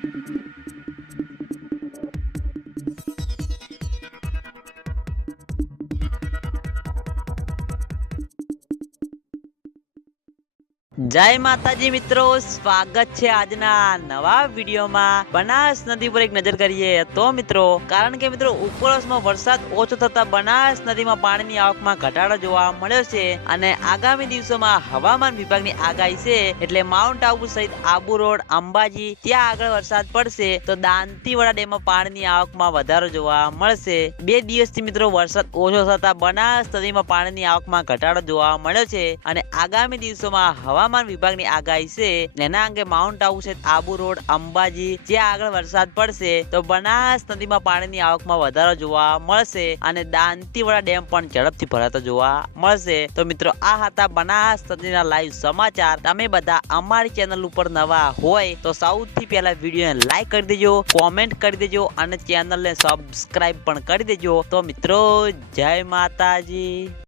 Thank you. જય માતાજી મિત્રો, સ્વાગત છે આજના નવા વિડીયોમાં. બનાસ નદી પર એક નજર કરીએ તો મિત્રો, કારણ કે મિત્રો ઉપરવાસમાં વરસાદ ઓછો થતા બનાસ નદીમાં પાણીની આવકમાં ઘટાડો જોવા મળ્યો છે અને આગામી દિવસોમાં હવામાન વિભાગની આગાહી છે એટલે માઉન્ટ આબુ સહિત આબુ રોડ, અંબાજી, ત્યાં આગળ વરસાદ પડશે તો દાંતીવાડા ડેમમાં પાણીની આવકમાં વધારો જોવા મળશે. બે દિવસથી મિત્રો વરસાદ ઓછો થતા બનાસ નદીમાં પાણીની આવકમાં ઘટાડો જોવા મળ્યો છે અને આગામી દિવસોમાં હવામાન વિભાગની આગાહી છે જેના અંગે માઉન્ટ આબુ છે આબુ રોડ અંબાજી, જ્યાં આગળ વરસાદ પડશે તો બનાસ નદીમાં પાણીની આવકમાં વધારો જોવા મળશે અને દાંતીવાડા ડેમ પણ ઝડપથી ભરાતો જોવા મળશે. તો મિત્રો, આ હતા બનાસ નદીના લાઈવ સમાચાર. તમે બધા અમારી ચેનલ ઉપર નવા હોય તો સૌથી પહેલા વિડીયોને લાઈક કરી દેજો કોમેન્ટ કરી દેજો અને ચેનલને સબસ્ક્રાઈબ પણ કરી દેજો. તો મિત્રો, જય માતાજી.